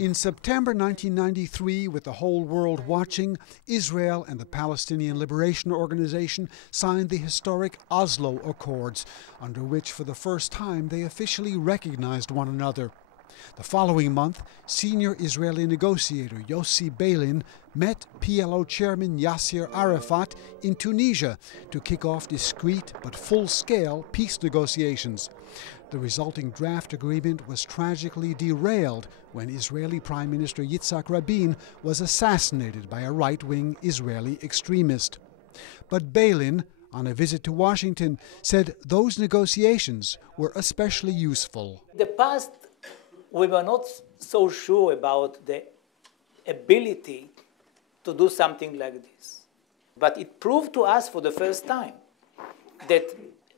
In September 1993, with the whole world watching, Israel and the Palestinian Liberation Organization signed the historic Oslo Accords, under which for the first time they officially recognized one another. The following month, senior Israeli negotiator Yossi Beilin met PLO chairman Yasser Arafat in Tunisia to kick off discreet but full-scale peace negotiations. The resulting draft agreement was tragically derailed when Israeli Prime Minister Yitzhak Rabin was assassinated by a right-wing Israeli extremist. But Beilin, on a visit to Washington, said those negotiations were especially useful. In the past, we were not so sure about the ability to do something like this. But it proved to us for the first time that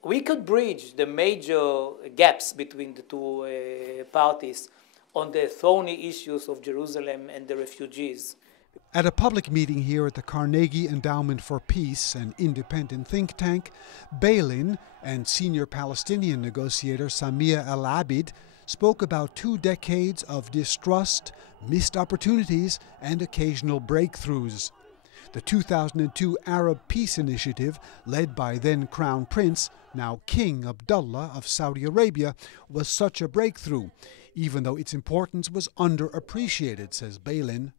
we could bridge the major gaps between the two parties on the thorny issues of Jerusalem and the refugees. At a public meeting here at the Carnegie Endowment for Peace, an independent think tank, Beilin and senior Palestinian negotiator Samieh Al-Abid spoke about 2 decades of distrust, missed opportunities, and occasional breakthroughs. The 2002 Arab Peace Initiative, led by then Crown Prince, now King Abdullah of Saudi Arabia, was such a breakthrough, even though its importance was underappreciated, says Beilin.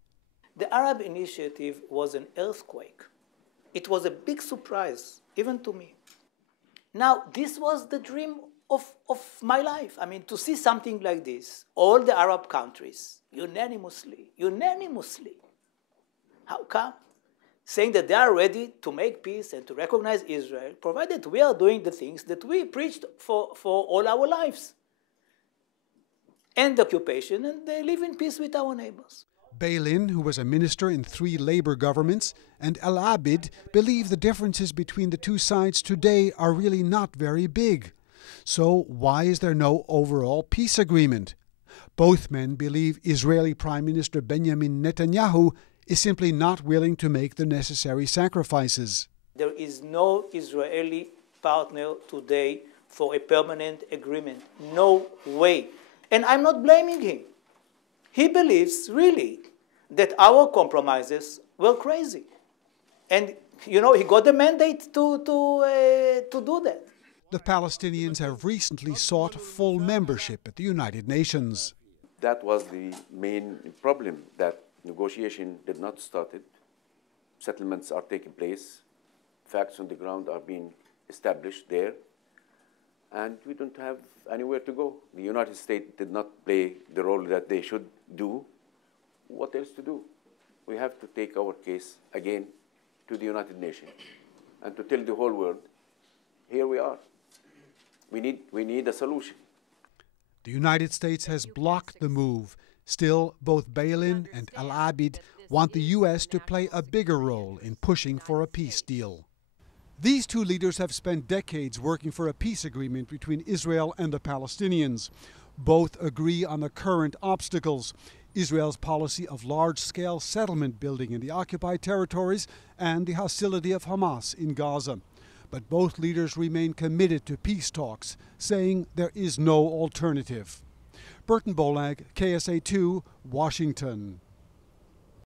The Arab Initiative was an earthquake. It was a big surprise, even to me. Now, this was the dream of my life. I mean, to see something like this, all the Arab countries, unanimously, how come? Saying that they are ready to make peace and to recognize Israel, provided we are doing the things that we preached for all our lives. End occupation, and they live in peace with our neighbors. Beilin, who was a minister in 3 labor governments, and Al-Abid believe the differences between the two sides today are really not very big. So why is there no overall peace agreement? Both men believe Israeli Prime Minister Benjamin Netanyahu is simply not willing to make the necessary sacrifices. There is no Israeli partner today for a permanent agreement. No way. And I'm not blaming him. He believes, really, that our compromises were crazy. And, he got the mandate to do that. The Palestinians have recently sought full membership at the United Nations. That was the main problem, that negotiation did not start. Settlements are taking place. Facts on the ground are being established there. And we don't have anywhere to go. The United States did not play the role that they should do. What else to do? We have to take our case again to the United Nations and to tell the whole world, here we are. We need a solution. The United States has blocked the move. Still, both Beilin and Al-Abid want the U.S. to play a bigger role in pushing for a peace deal. These two leaders have spent decades working for a peace agreement between Israel and the Palestinians. Both agree on the current obstacles: Israel's policy of large-scale settlement building in the occupied territories and the hostility of Hamas in Gaza. But both leaders remain committed to peace talks, saying there is no alternative. Burton Bolag, KSA2, Washington.